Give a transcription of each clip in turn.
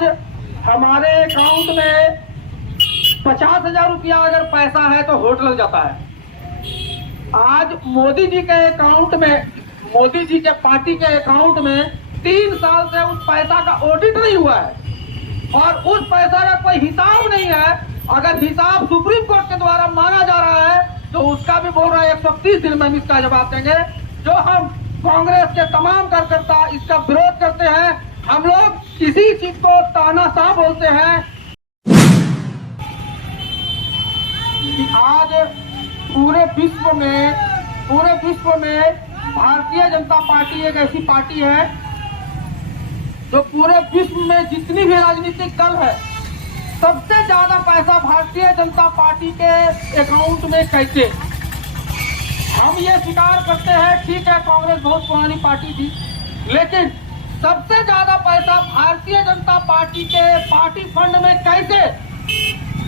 आज हमारे अकाउंट में 50,000 रुपया अगर पैसा है तो होट लग जाता है। आज मोदी जी के अकाउंट में, मोदी जी के पार्टी के अकाउंट में 3 साल से उस पैसा का ऑडिट नहीं हुआ है और उस पैसा का कोई हिसाब नहीं है। अगर हिसाब सुप्रीम कोर्ट के द्वारा मांगा जा रहा है तो उसका भी बोल रहा है 130 दिन में हम इसका जवाब देंगे। जो हम कांग्रेस के तमाम कार्यकर्ता इसका विरोध करते हैं। हम लोग इसी चीज को तानाशाह बोलते हैं कि आज पूरे विश्व में भारतीय जनता पार्टी एक ऐसी पार्टी है जो पूरे विश्व में जितनी भी राजनीतिक दल है सबसे ज्यादा पैसा भारतीय जनता पार्टी के अकाउंट में कैसे। हम ये स्वीकार करते हैं, ठीक है कांग्रेस बहुत पुरानी पार्टी थी, लेकिन सबसे ज्यादा पैसा भारतीय जनता पार्टी के पार्टी फंड में कैसे,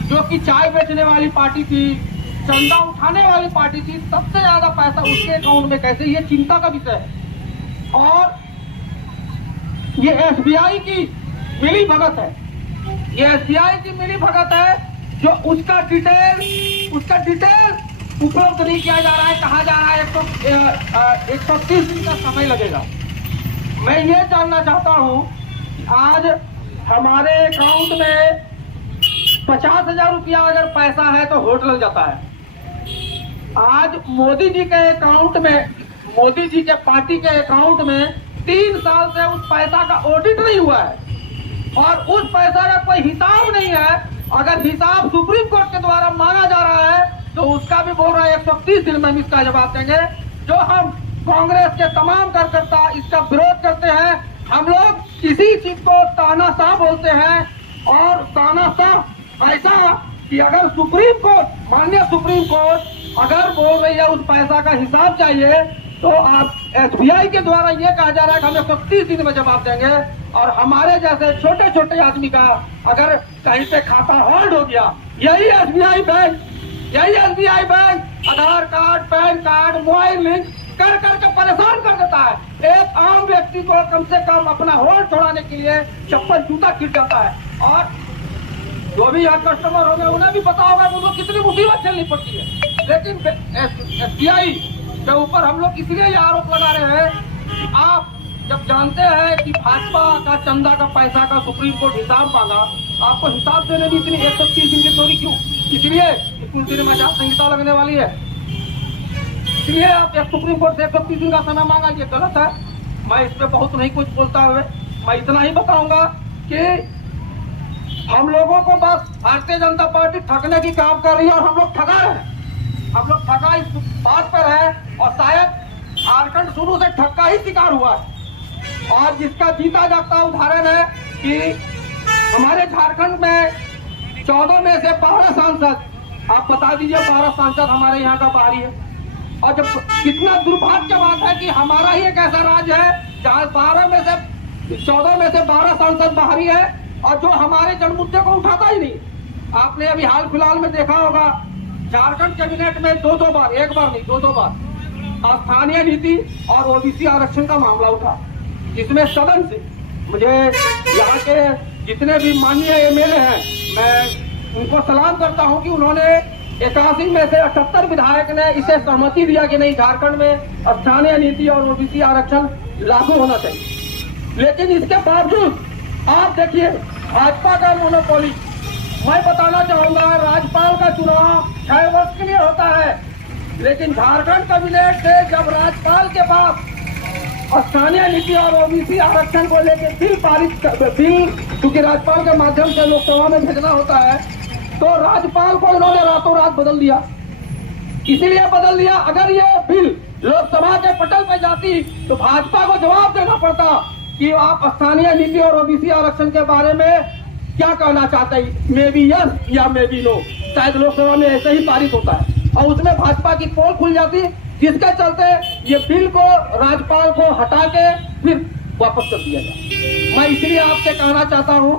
जो कि चाय बेचने वाली पार्टी थी, चंदा उठाने वाली पार्टी थी, सबसे ज्यादा पैसा उसके अकाउंट में कैसे, ये चिंता का विषय है। और ये एसबीआई की मिली भगत है, ये एसबीआई की मिली भगत है जो उसका डिटेल उपलब्ध नहीं किया जा रहा है। कहा जा रहा है 130 दिन का समय लगेगा। मैं ये जानना चाहता हूं कि आज हमारे अकाउंट में 50,000 रुपया अगर पैसा है तो होट लग जाता है। आज मोदी जी के अकाउंट में, मोदी जी के पार्टी के अकाउंट में 3 साल से उस पैसा का ऑडिट नहीं हुआ है और उस पैसा का कोई हिसाब नहीं है। अगर हिसाब सुप्रीम कोर्ट के द्वारा मांगा जा रहा है तो उसका भी बोल रहा है 130 दिन में हम इसका जवाब देंगे। जो हम कांग्रेस के तमाम कार्यकर्ता इसका विरोध करते हैं। हम लोग इसी चीज को तानाशाह बोलते हैं और तानाशाह ऐसा कि अगर सुप्रीम कोर्ट, माननीय सुप्रीम कोर्ट अगर बोल रही है उस पैसा का हिसाब चाहिए तो आप एसबीआई के द्वारा ये कहा जा रहा है कि हम 130 दिन में जवाब देंगे और हमारे जैसे छोटे छोटे आदमी का अगर कहीं पे खाता होल्ड हो गया, यही SBI bank Aadhaar card, PAN card, mobile link कर करके परेशान कर देता है। एक आम व्यक्ति को कम से कम अपना होल्ड छुड़ाने के लिए चप्पल जूता गिर जाता है। और जो भी यहाँ कस्टमर होंगे उन्हें भी पता होगा कि उनको कितनी मुसीबत झेलनी पड़ती है। लेकिन एसबीआई के ऊपर हम लोग इसलिए ये आरोप लगा रहे हैं कि आप जब जानते हैं कि भाजपा का चंदा का पैसा का सुप्रीम कोर्ट हिसाब मांगा, आपको हिसाब देने में इतनी 130 दिन की चोरी क्यों? इसलिए कुछ दिन में आचार संहिता लगने वाली है, इसलिए आप सुप्रीम कोर्ट से 130 दिन का समय मांगा। ये गलत है। मैं इस पे बहुत नहीं कुछ बोलता हुए मैं इतना ही बताऊंगा कि हम लोगों को बस भारतीय जनता पार्टी ठगने की काम कर रही है और हम लोग ठगा रहे हैं। हम लोग ठगा इस बात पर है और शायद झारखंड शुरू से ठग का ही शिकार हुआ है। और जिसका जीता जागता उदाहरण है कि हमारे झारखंड में 14 में से 12 सांसद, आप बता दीजिए 12 सांसद हमारे यहाँ का बाहरी है। और जब कितना दुर्भाग्य की बात है कि हमारा ही एक ऐसा राज्य है जहाँ 14 में से 12 सांसद बाहरी है और जो हमारे जन मुद्दे को उठाता ही नहीं। आपने अभी हाल फिलहाल में देखा होगा झारखंड कैबिनेट में 2-2 बार, एक बार नहीं 2-2 बार स्थानीय नीति और ओबीसी आरक्षण का मामला उठा, जिसमें सदन से मुझे यहाँ के जितने भी माननीय एमएलए हैं मैं उनको सलाम करता हूँ कि उन्होंने 81 में से 78 विधायक ने इसे सहमति दिया कि नहीं झारखंड में स्थानीय नीति और ओबीसी आरक्षण लागू होना चाहिए। लेकिन इसके बावजूद आप देखिए भाजपा का मोनोपोली। मैं बताना चाहूंगा राज्यपाल का चुनाव 6 वर्ष के लिए होता है, लेकिन झारखंड कैबिनेट से जब राज्यपाल के पास स्थानीय नीति और ओबीसी आरक्षण को लेकर बिल क्योंकि राज्यपाल के माध्यम से लोकसभा में भेजना होता है, तो राज्यपाल को इन्होंने रातों रात बदल दिया। इसीलिए बदल दिया, अगर ये बिल लोकसभा के पटल पर जाती तो भाजपा को जवाब देना पड़ता कि आप स्थानीय नीति और ओबीसी आरक्षण के बारे में क्या कहना चाहते हैं, मे बी यस या मे बी नो। शायद लोकसभा में ऐसे ही पारित होता है और उसमें भाजपा की पोल खुल जाती, जिसके चलते ये बिल को राज्यपाल को हटा के फिर वापस कर दिया जाए। मैं इसलिए आपसे कहना चाहता हूं,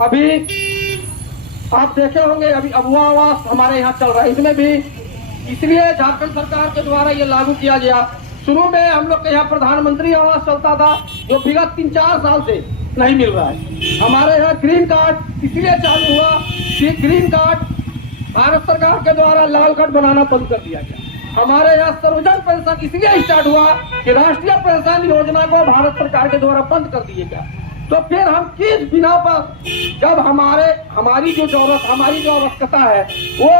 अभी आप देखे होंगे अभी अबुआ आवास हमारे यहाँ चल रहा है, इसमें भी इसलिए झारखंड सरकार के द्वारा ये लागू किया गया। शुरू में हम लोग के यहाँ प्रधानमंत्री आवास चलता था जो विगत 3-4 साल से नहीं मिल रहा है। हमारे यहाँ ग्रीन कार्ड इसलिए चालू हुआ कि ग्रीन कार्ड भारत सरकार के द्वारा लाल कार्ड बनाना बंद कर दिया गया। हमारे यहाँ सर्वजन पेंशन इसलिए स्टार्ट हुआ कि राष्ट्रीय पेंशन योजना को भारत सरकार के द्वारा बंद कर दिया गया। तो फिर हम किस बिना पर, जब हमारी जो जरूरत, हमारी जो आवश्यकता है वो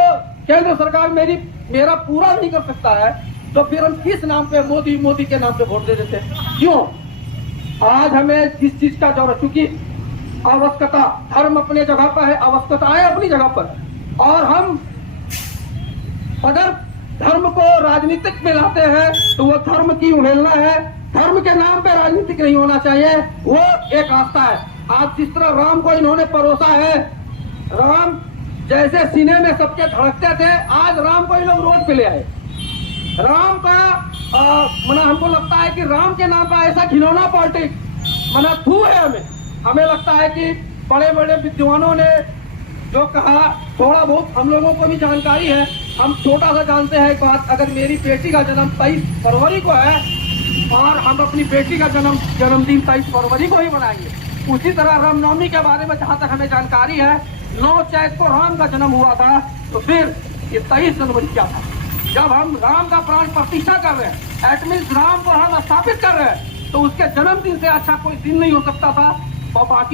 केंद्र सरकार मेरा पूरा नहीं कर सकता है, तो फिर हम किस नाम पे मोदी के नाम पे वोट दे देते हैं? क्यों? आज हमें जिस चीज का जरूरत, क्योंकि आवश्यकता, धर्म अपने जगह पर है, आवश्यकताएं अपनी जगह पर है, और हम अगर धर्म को राजनीतिक में लाते हैं तो वो धर्म की उड़ेलना है। धर्म के नाम पे राजनीतिक नहीं होना चाहिए, वो एक आस्था है। आज जिस तरह राम को इन्होंने परोसा है, राम जैसे सीने में सबके धड़कते थे, आज राम को इन लोग रोड पे ले आए। राम का हमको लगता है कि राम के नाम पर ऐसा घिनौना पॉलिटिक्स थू है। हमें लगता है कि बड़े बड़े विद्वानों ने जो कहा, थोड़ा बहुत हम लोगों को भी जानकारी है, हम छोटा सा जानते हैं एक बात। अगर मेरी बेटी का जन्म 23 फरवरी को है और हम अपनी बेटी का जन्मदिन 23 फरवरी को ही मनाएंगे, उसी तरह रामनवमी के बारे में जहाँ तक हमें जानकारी है 9 चैत को राम का जन्म हुआ था। तो फिर ये 23 जनवरी क्या था? जब हम राम का प्राण प्रतिष्ठा कर रहे हैं, एट मीन्स राम को हम स्थापित कर रहे हैं, तो उसके जन्मदिन से अच्छा कोई दिन नहीं हो सकता था। और बाकी